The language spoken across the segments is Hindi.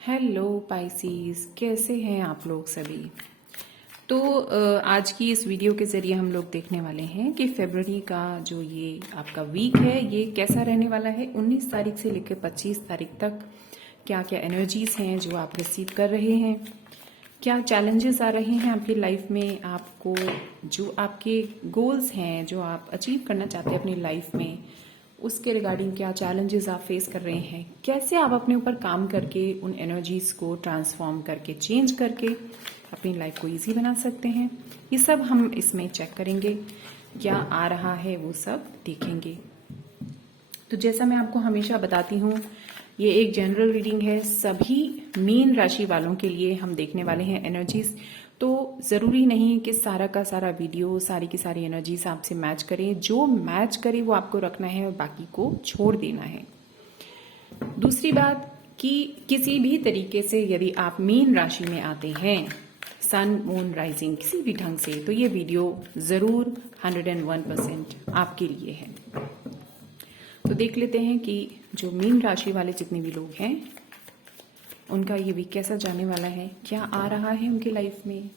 हेलो पाइसीज, कैसे हैं आप लोग सभी। तो आज की इस वीडियो के ज़रिए हम लोग देखने वाले हैं कि फरवरी का जो ये आपका वीक है ये कैसा रहने वाला है। 19 तारीख से लेकर 25 तारीख तक क्या क्या एनर्जीज हैं जो आप रिसीव कर रहे हैं, क्या चैलेंजेस आ रहे हैं आपकी लाइफ में, आपको जो आपके गोल्स हैं जो आप अचीव करना चाहते हैं अपनी लाइफ में, उसके रिगार्डिंग क्या चैलेंजेस आप फेस कर रहे हैं, कैसे आप अपने ऊपर काम करके उन एनर्जीज को ट्रांसफॉर्म करके चेंज करके अपनी लाइफ को इजी बना सकते हैं। ये सब हम इसमें चेक करेंगे, क्या आ रहा है वो सब देखेंगे। तो जैसा मैं आपको हमेशा बताती हूँ, ये एक जनरल रीडिंग है, सभी मीन राशि वालों के लिए हम देखने वाले हैं एनर्जीज। तो ज़रूरी नहीं कि सारा का सारा वीडियो सारी की सारी एनर्जीज आपसे मैच करें, जो मैच करे वो आपको रखना है और बाकी को छोड़ देना है। दूसरी बात कि किसी भी तरीके से यदि आप मीन राशि में आते हैं, सन मून राइजिंग किसी भी ढंग से, तो ये वीडियो ज़रूर 101% आपके लिए है। तो देख लेते हैं कि जो मीन राशि वाले जितने भी लोग हैं उनका ये वीक कैसा जाने वाला है, क्या आ रहा है उनकी लाइफ में,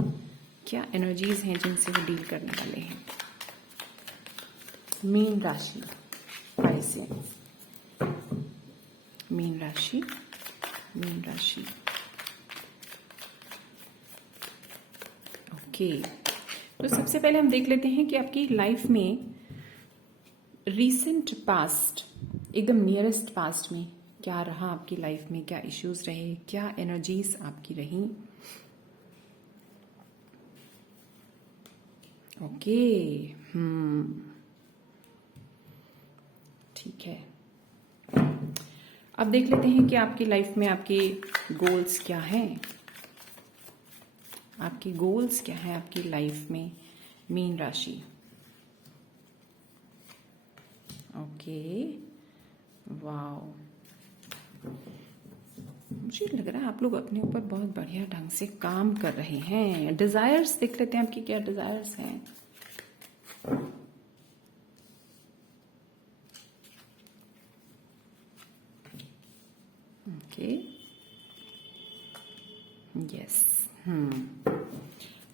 क्या एनर्जीज हैं जिनसे वो डील करने वाले हैं। मीन राशि, पाइसेंस, मीन राशि, मीन राशि। ओके, तो सबसे पहले हम देख लेते हैं कि आपकी लाइफ में रीसेंट पास्ट, एकदम नियरेस्ट पास्ट में क्या रहा आपकी लाइफ में, क्या इश्यूज रहे, क्या एनर्जीज आपकी रही। ओके, ठीक है। अब देख लेते हैं कि आपकी लाइफ में आपके गोल्स क्या हैं, आपके गोल्स क्या हैं आपकी लाइफ में मीन राशि। ओके, वाओ, मुझे लग रहा है आप लोग अपने ऊपर बहुत बढ़िया ढंग से काम कर रहे हैं। डिजायर्स देख लेते हैं आपकी क्या डिजायर्स हैं। Okay, yes.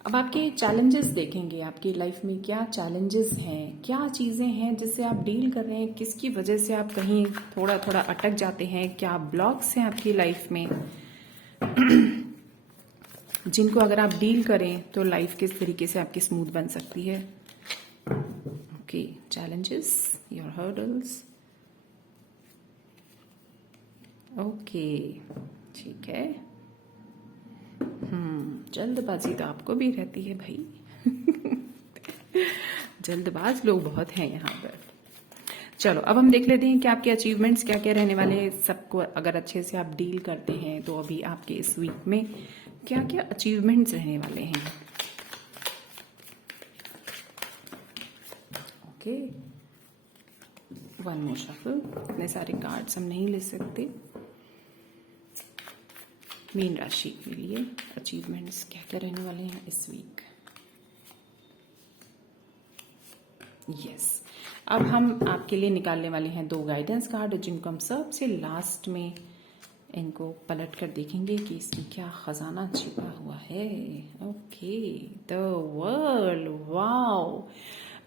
अब आपके चैलेंजेस देखेंगे, आपकी लाइफ में क्या चैलेंजेस हैं, क्या चीज़ें हैं जिससे आप डील कर रहे हैं, किसकी वजह से आप कहीं थोड़ा थोड़ा अटक जाते हैं, क्या ब्लॉक्स हैं आपकी लाइफ में जिनको अगर आप डील करें तो लाइफ किस तरीके से आपकी स्मूथ बन सकती है। Okay, challenges, your hurdles. Okay, ठीक है। जल्दबाजी तो आपको भी रहती है भाई जल्दबाज लोग बहुत हैं यहाँ पर। चलो अब हम देख लेते हैं कि आपके अचीवमेंट्स क्या क्या रहने वाले हैं। सबको अगर अच्छे से आप डील करते हैं तो अभी आपके इस वीक में क्या क्या अचीवमेंट्स रहने वाले हैं। Okay, one more shuffle. इतने सारे कार्ड्स हम नहीं ले सकते। मीन राशि के लिए अचीवमेंट्स क्या क्या रहने वाले हैं इस वीक। यस, अब हम आपके लिए निकालने वाले हैं 2 गाइडेंस कार्ड जिनको हम सबसे लास्ट में इनको पलट कर देखेंगे कि इसमें क्या खजाना छिपा हुआ है। Okay, the world, wow.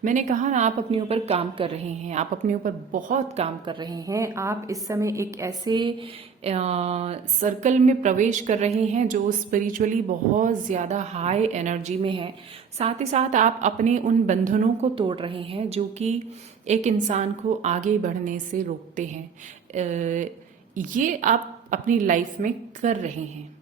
मैंने कहा ना, आप अपने ऊपर काम कर रहे हैं, आप अपने ऊपर बहुत काम कर रहे हैं। आप इस समय एक ऐसे सर्कल में प्रवेश कर रहे हैं जो स्पिरिचुअली बहुत ज़्यादा हाई एनर्जी में है। साथ ही साथ आप अपने उन बंधनों को तोड़ रहे हैं जो कि एक इंसान को आगे बढ़ने से रोकते हैं। ये आप अपनी लाइफ में कर रहे हैं,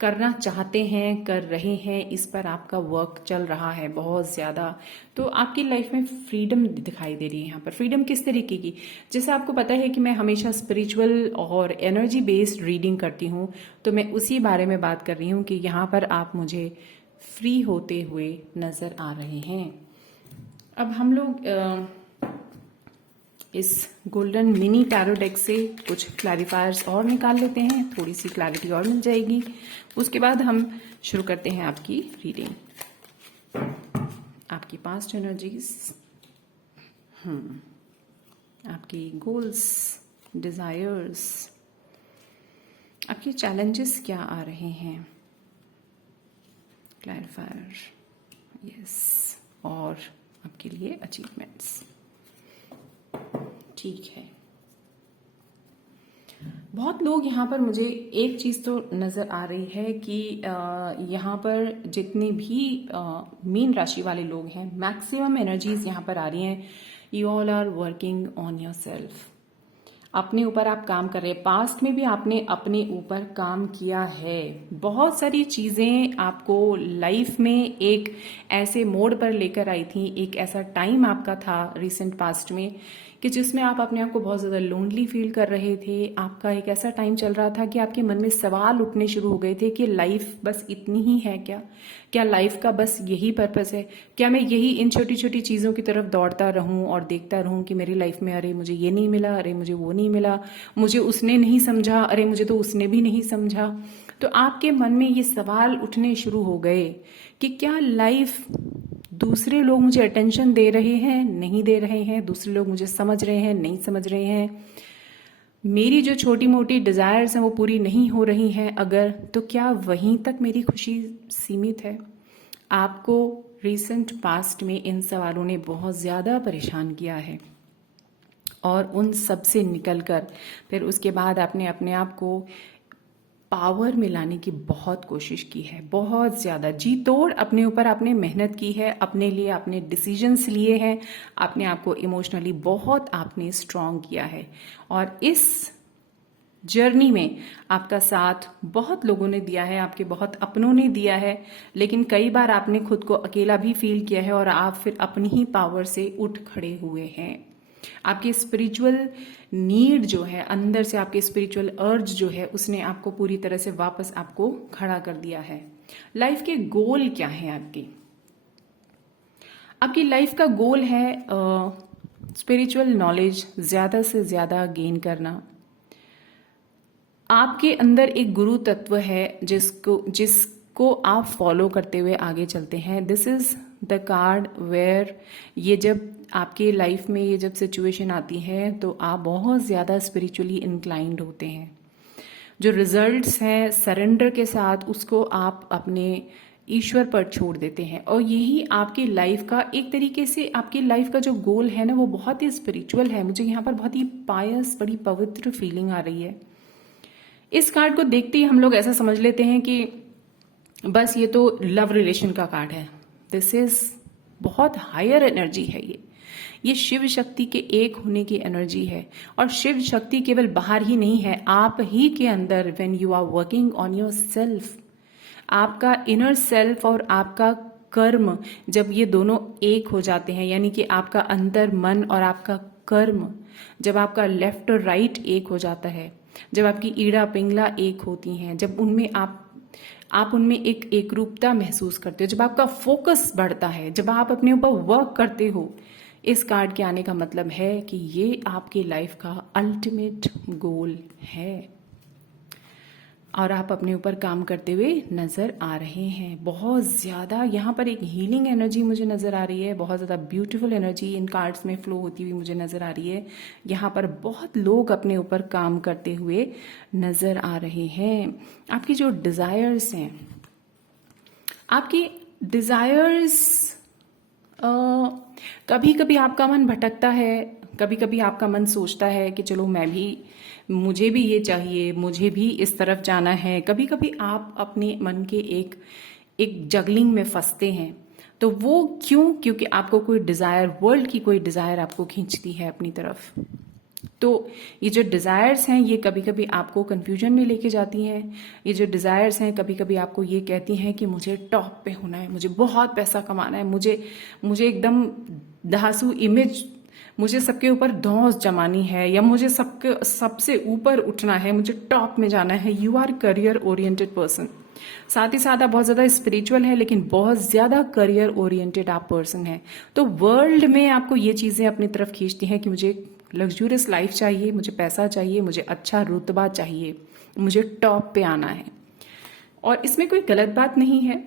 करना चाहते हैं, कर रहे हैं, इस पर आपका वर्क चल रहा है बहुत ज़्यादा। तो आपकी लाइफ में फ्रीडम दिखाई दे रही है यहाँ पर। फ्रीडम किस तरीके की, जैसे आपको पता है कि मैं हमेशा स्पिरिचुअल और एनर्जी बेस्ड रीडिंग करती हूँ, तो मैं उसी बारे में बात कर रही हूँ कि यहाँ पर आप मुझे फ्री होते हुए नज़र आ रहे हैं। अब हम लोग इस गोल्डन मिनी टैरो डेक से कुछ क्लैरिफायर्स और निकाल लेते हैं, थोड़ी सी क्लैरिटी और मिल जाएगी। उसके बाद हम शुरू करते हैं आपकी रीडिंग। आपकी पास्ट एनर्जीज, आपकी गोल्स, डिजायर्स, आपके चैलेंजेस क्या आ रहे हैं? क्लैरिफायर, यस, और आपके लिए अचीवमेंट्स। ठीक है, बहुत लोग यहाँ पर, मुझे एक चीज़ तो नज़र आ रही है कि यहाँ पर जितने भी मीन राशि वाले लोग हैं, मैक्सिमम एनर्जीज यहाँ पर आ रही हैं। You all are working on yourself, अपने ऊपर आप काम कर रहे हैं। पास्ट में भी आपने अपने ऊपर काम किया है। बहुत सारी चीज़ें आपको लाइफ में एक ऐसे मोड़ पर लेकर आई थी, एक ऐसा टाइम आपका था रिसेंट पास्ट में कि जिसमें आप अपने आप को बहुत ज़्यादा लोनली फील कर रहे थे। आपका एक ऐसा टाइम चल रहा था कि आपके मन में सवाल उठने शुरू हो गए थे कि लाइफ बस इतनी ही है क्या? क्या लाइफ का बस यही पर्पस है? क्या मैं यही इन छोटी छोटी चीज़ों की तरफ दौड़ता रहूं और देखता रहूं कि मेरी लाइफ में अरे मुझे ये नहीं मिला, अरे मुझे वो नहीं मिला, मुझे उसने नहीं समझा, अरे मुझे तो उसने भी नहीं समझा। तो आपके मन में ये सवाल उठने शुरू हो गए कि क्या लाइफ, दूसरे लोग मुझे अटेंशन दे रहे हैं, नहीं दे रहे हैं, दूसरे लोग मुझे समझ रहे हैं, नहीं समझ रहे हैं, मेरी जो छोटी मोटी डिज़ायर्स हैं वो पूरी नहीं हो रही हैं अगर, तो क्या वहीं तक मेरी खुशी सीमित है? आपको रिसेंट पास्ट में इन सवालों ने बहुत ज़्यादा परेशान किया है और उन सब से निकलकर फिर उसके बाद आपने अपने आप को पावर में लाने की बहुत कोशिश की है, बहुत ज़्यादा जी तोड़ अपने ऊपर आपने मेहनत की है, अपने लिए आपने डिसीजंस लिए हैं, अपने आप को इमोशनली बहुत आपने स्ट्रांग किया है। और इस जर्नी में आपका साथ बहुत लोगों ने दिया है, आपके बहुत अपनों ने दिया है, लेकिन कई बार आपने खुद को अकेला भी फील किया है और आप फिर अपनी ही पावर से उठ खड़े हुए हैं। आपकी स्पिरिचुअल नीड जो है, अंदर से आपके स्पिरिचुअल अर्ज जो है, उसने आपको पूरी तरह से वापस आपको खड़ा कर दिया है। लाइफ के गोल क्या है आपकी? आपकी लाइफ का गोल है स्पिरिचुअल नॉलेज ज़्यादा से ज़्यादा गेन करना। आपके अंदर एक गुरु तत्व है जिसको आप फॉलो करते हुए आगे चलते हैं। This is the card where, ये जब आपके लाइफ में ये जब सिचुएशन आती है तो आप बहुत ज़्यादा स्पिरिचुअली इंक्लाइंड होते हैं। जो रिजल्ट्स हैं सरेंडर के साथ, उसको आप अपने ईश्वर पर छोड़ देते हैं और यही आपकी लाइफ का एक तरीके से, आपकी लाइफ का जो गोल है ना, वो बहुत ही स्पिरिचुअल है। मुझे यहाँ पर बहुत ही पायस, बड़ी पवित्र फीलिंग आ रही है। इस कार्ड को देखते ही हम लोग ऐसा समझ लेते हैं कि बस ये तो लव रिलेशन का कार्ड है। दिस इज बहुत हायर एनर्जी है। ये शिव शक्ति के एक होने की एनर्जी है और शिव शक्ति केवल बाहर ही नहीं है, आप ही के अंदर। When you are working on yourself, आपका इनर सेल्फ और आपका कर्म, जब ये दोनों एक हो जाते हैं, यानी कि आपका अंतर मन और आपका कर्म, जब आपका लेफ्ट और राइट एक हो जाता है, जब आपकी ईड़ा पिंगला एक होती हैं, जब उनमें आप उनमें एक एकरूपता महसूस करते हो, जब आपका फोकस बढ़ता है, जब आप अपने ऊपर वर्क करते हो, इस कार्ड के आने का मतलब है कि ये आपकी लाइफ का अल्टीमेट गोल है और आप अपने ऊपर काम करते हुए नजर आ रहे हैं। बहुत ज़्यादा यहाँ पर एक हीलिंग एनर्जी मुझे नज़र आ रही है, बहुत ज़्यादा ब्यूटीफुल एनर्जी इन कार्ड्स में फ्लो होती हुई मुझे नज़र आ रही है। यहाँ पर बहुत लोग अपने ऊपर काम करते हुए नज़र आ रहे हैं। आपकी जो डिज़ायर्स हैं, आपकी डिज़ायर्स, कभी कभी आपका मन भटकता है, कभी कभी आपका मन सोचता है कि चलो मुझे भी ये चाहिए, मुझे भी इस तरफ जाना है। कभी कभी आप अपने मन के एक जगलिंग में फंसते हैं। तो वो क्यों? क्योंकि आपको कोई डिज़ायर, वर्ल्ड की कोई डिज़ायर आपको खींचती है अपनी तरफ। तो ये जो डिज़ायर्स हैं ये कभी कभी आपको कंफ्यूजन में लेके जाती हैं। ये जो डिज़ायर्स हैं कभी कभी आपको ये कहती हैं कि मुझे टॉप पे होना है, मुझे बहुत पैसा कमाना है, मुझे एकदम धांसू इमेज, मुझे सबके ऊपर धौंस जमानी है, या मुझे सबसे ऊपर उठना है, मुझे टॉप में जाना है। You are career oriented person. साथ ही साथ आप बहुत ज़्यादा स्पिरिचुअल है, लेकिन बहुत ज़्यादा करियर ओरिएंटेड आप पर्सन है। तो वर्ल्ड में आपको ये चीज़ें अपनी तरफ खींचती हैं कि मुझे लग्जूरियस लाइफ चाहिए, मुझे पैसा चाहिए, मुझे अच्छा रुतबा चाहिए, मुझे टॉप पे आना है। और इसमें कोई गलत बात नहीं है।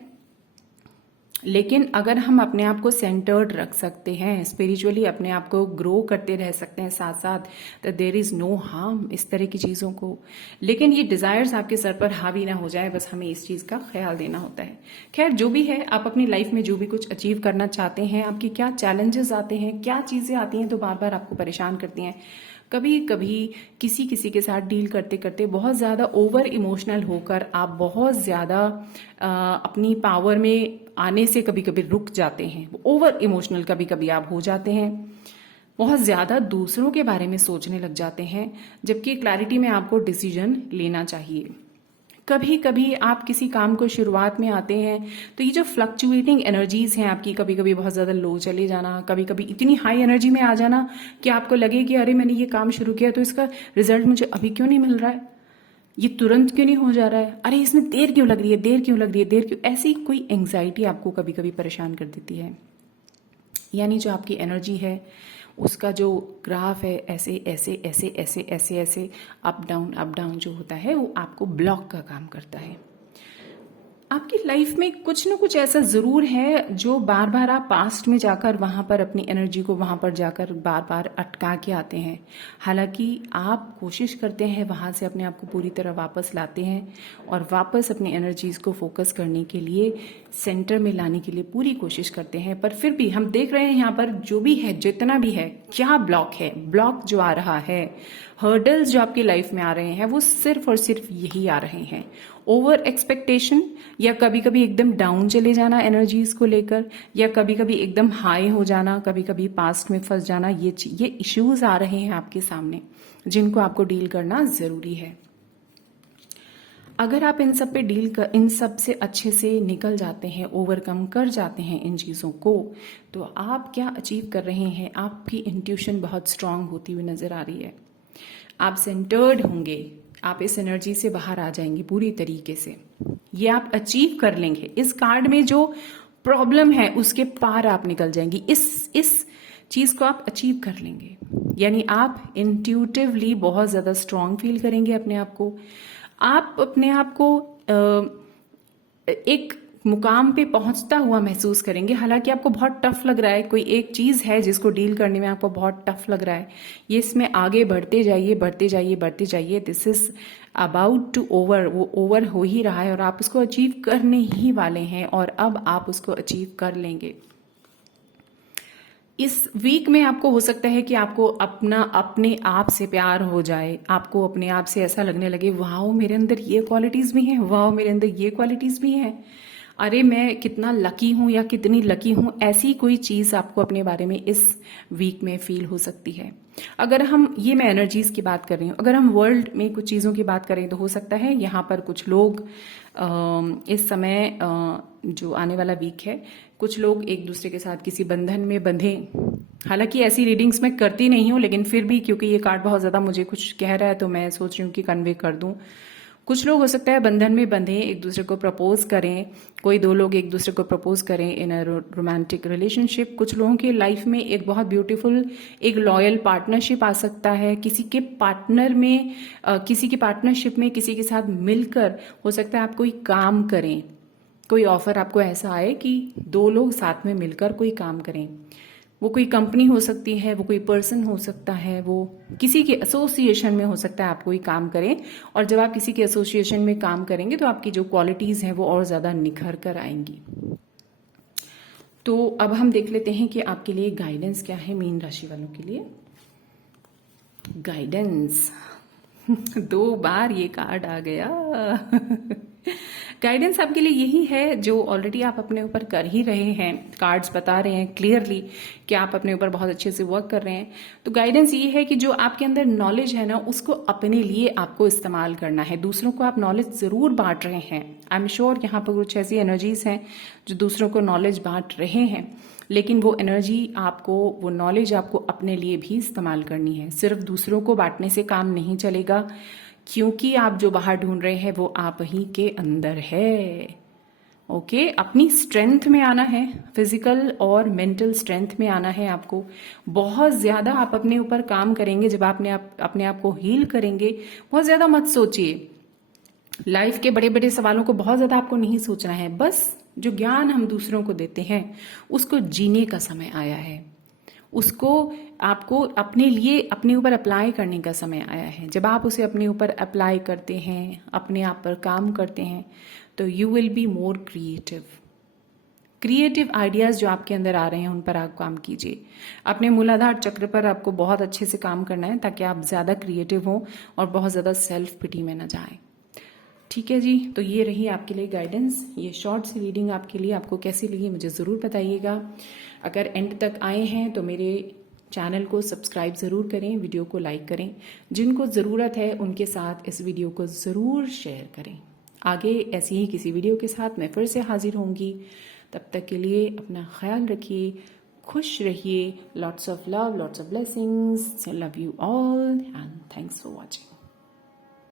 लेकिन अगर हम अपने आप को सेंटर्ड रख सकते हैं, स्पिरिचुअली अपने आप को ग्रो करते रह सकते हैं साथ साथ, तो देर इज़ नो हार्म इस तरह की चीज़ों को। लेकिन ये डिज़ायर्स आपके सर पर हावी ना हो जाए, बस हमें इस चीज़ का ख्याल देना होता है। खैर, जो भी है, आप अपनी लाइफ में जो भी कुछ अचीव करना चाहते हैं, आपके क्या चैलेंजेस आते हैं, क्या चीज़ें आती हैं तो बार बार आपको परेशान करती हैं। कभी कभी किसी किसी के साथ डील करते करते बहुत ज़्यादा ओवर इमोशनल होकर आप बहुत ज़्यादा अपनी पावर में आने से कभी कभी रुक जाते हैं। ओवर इमोशनल कभी कभी आप हो जाते हैं, बहुत ज़्यादा दूसरों के बारे में सोचने लग जाते हैं, जबकि क्लैरिटी में आपको डिसीजन लेना चाहिए। कभी कभी आप किसी काम को शुरुआत में आते हैं तो ये जो फ्लक्चुएटिंग एनर्जीज हैं आपकी, कभी कभी बहुत ज़्यादा लो चले जाना, कभी कभी इतनी हाई एनर्जी में आ जाना कि आपको लगे कि अरे मैंने ये काम शुरू किया तो इसका रिजल्ट मुझे अभी क्यों नहीं मिल रहा है, ये तुरंत क्यों नहीं हो जा रहा है, अरे इसमें देर क्यों लग रही है, देर क्यों लग रही है, देर क्यों, ऐसी कोई एंग्जाइटी आपको कभी कभी परेशान कर देती है। यानी जो आपकी एनर्जी है उसका जो ग्राफ है ऐसे ऐसे ऐसे ऐसे ऐसे ऐसे अप डाउन जो होता है वो आपको ब्लॉक का काम करता है। आपकी लाइफ में कुछ ना कुछ ऐसा जरूर है जो बार बार आप पास्ट में जाकर वहां पर अपनी एनर्जी को वहां पर जाकर बार बार अटका के आते हैं। हालांकि आप कोशिश करते हैं वहां से अपने आप को पूरी तरह वापस लाते हैं और वापस अपनी एनर्जीज को फोकस करने के लिए सेंटर में लाने के लिए पूरी कोशिश करते हैं, पर फिर भी हम देख रहे हैं यहाँ पर जो भी है, जितना भी है, क्या ब्लॉक है, ब्लॉक जो आ रहा है, हर्डल्स जो आपकी लाइफ में आ रहे हैं वो सिर्फ और सिर्फ यही आ रहे हैं। ओवर एक्सपेक्टेशन, या कभी कभी एकदम डाउन चले जाना एनर्जीज को लेकर, या कभी कभी एकदम हाई हो जाना, कभी कभी पास्ट में फंस जाना, ये इश्यूज आ रहे हैं आपके सामने जिनको आपको डील करना जरूरी है। अगर आप इन सब पे इन सब से अच्छे से निकल जाते हैं, ओवरकम कर जाते हैं इन चीज़ों को, तो आप क्या अचीव कर रहे हैं, आपकी इंट्यूशन बहुत स्ट्रांग होती हुई नजर आ रही है, आप सेंटर्ड होंगे, आप इस एनर्जी से बाहर आ जाएंगे पूरी तरीके से, ये आप अचीव कर लेंगे। इस कार्ड में जो प्रॉब्लम है उसके पार आप निकल जाएंगी, इस चीज को आप अचीव कर लेंगे। यानी आप इंट्यूटिवली बहुत ज्यादा स्ट्रांग फील करेंगे अपने आप को, आप अपने आप को एक मुकाम पे पहुंचता हुआ महसूस करेंगे। हालांकि आपको बहुत टफ लग रहा है, कोई एक चीज है जिसको डील करने में आपको बहुत टफ लग रहा है, ये इसमें आगे बढ़ते जाइए बढ़ते जाइए बढ़ते जाइए, this is about to over, वो ओवर हो ही रहा है और आप उसको अचीव करने ही वाले हैं और अब आप उसको अचीव कर लेंगे। इस वीक में आपको हो सकता है कि आपको अपने आप से प्यार हो जाए, आपको अपने आप से ऐसा लगने लगे वाह मेरे अंदर ये क्वालिटीज भी हैं, वाह मेरे अंदर ये क्वालिटीज भी हैं, अरे मैं कितना लकी हूं या कितनी लकी हूं, ऐसी कोई चीज आपको अपने बारे में इस वीक में फील हो सकती है। अगर हम, ये मैं एनर्जीज की बात कर रही हूँ, अगर हम वर्ल्ड में कुछ चीजों की बात करें तो हो सकता है यहाँ पर कुछ लोग इस समय जो आने वाला वीक है, कुछ लोग एक दूसरे के साथ किसी बंधन में बंधे। हालांकि ऐसी रीडिंग्स मैं करती नहीं हूँ, लेकिन फिर भी क्योंकि ये कार्ड बहुत ज्यादा मुझे कुछ कह रहा है तो मैं सोच रही हूँ कि कन्वे कर दूं। कुछ लोग हो सकता है बंधन में बंधे, एक दूसरे को प्रपोज करें, कोई दो लोग एक दूसरे को प्रपोज करें इन अ रोमांटिक रिलेशनशिप। कुछ लोगों की लाइफ में एक बहुत ब्यूटीफुल एक लॉयल पार्टनरशिप आ सकता है, किसी के पार्टनर में किसी की पार्टनरशिप में किसी के साथ मिलकर हो सकता है आप कोई काम करें, कोई ऑफर आपको ऐसा आए कि दो लोग साथ में मिलकर कोई काम करें। वो कोई कंपनी हो सकती है, वो कोई पर्सन हो सकता है, वो किसी के एसोसिएशन में हो सकता है आप कोई काम करें, और जब आप किसी के एसोसिएशन में काम करेंगे तो आपकी जो क्वालिटीज हैं वो और ज्यादा निखर कर आएंगी। तो अब हम देख लेते हैं कि आपके लिए गाइडेंस क्या है मीन राशि वालों के लिए। गाइडेंस 2 बार ये कार्ड आ गया। गाइडेंस आपके लिए यही है जो ऑलरेडी आप अपने ऊपर कर ही रहे हैं, कार्ड्स बता रहे हैं क्लियरली कि आप अपने ऊपर बहुत अच्छे से वर्क कर रहे हैं। तो गाइडेंस ये है कि जो आपके अंदर नॉलेज है ना उसको अपने लिए आपको इस्तेमाल करना है। दूसरों को आप नॉलेज जरूर बांट रहे हैं, आई एम श्योर यहाँ पर कुछ ऐसी एनर्जीज हैं जो दूसरों को नॉलेज बांट रहे हैं, लेकिन वो एनर्जी आपको, वो नॉलेज आपको अपने लिए भी इस्तेमाल करनी है। सिर्फ दूसरों को बांटने से काम नहीं चलेगा, क्योंकि आप जो बाहर ढूंढ रहे हैं वो आप ही के अंदर है। ओके, अपनी स्ट्रेंथ में आना है, फिजिकल और मेंटल स्ट्रेंथ में आना है आपको। बहुत ज्यादा आप अपने ऊपर काम करेंगे, जब आपने अपने आप को हील करेंगे। बहुत ज्यादा मत सोचिए, लाइफ के बड़े बड़े सवालों को बहुत ज्यादा आपको नहीं सोचना है, बस जो ज्ञान हम दूसरों को देते हैं उसको जीने का समय आया है, उसको आपको अपने लिए अपने ऊपर अप्लाई करने का समय आया है। जब आप उसे अपने ऊपर अप्लाई करते हैं, अपने आप पर काम करते हैं, तो you will be more creative ideas जो आपके अंदर आ रहे हैं उन पर आप काम कीजिए। अपने मूलाधार चक्र पर आपको बहुत अच्छे से काम करना है ताकि आप ज़्यादा क्रिएटिव हों और बहुत ज़्यादा सेल्फ पिटी में न जाएं। ठीक है जी, तो ये रही आपके लिए गाइडेंस। ये शॉर्ट सी रीडिंग आपके लिए, आपको कैसी लगी मुझे ज़रूर बताइएगा। अगर एंड तक आए हैं तो मेरे चैनल को सब्सक्राइब ज़रूर करें, वीडियो को लाइक करें, जिनको ज़रूरत है उनके साथ इस वीडियो को ज़रूर शेयर करें। आगे ऐसी ही किसी वीडियो के साथ मैं फिर से हाजिर होंगी। तब तक के लिए अपना ख्याल रखिए, खुश रहिए। Lots of love, lots of blessings, love you all and thanks for watching.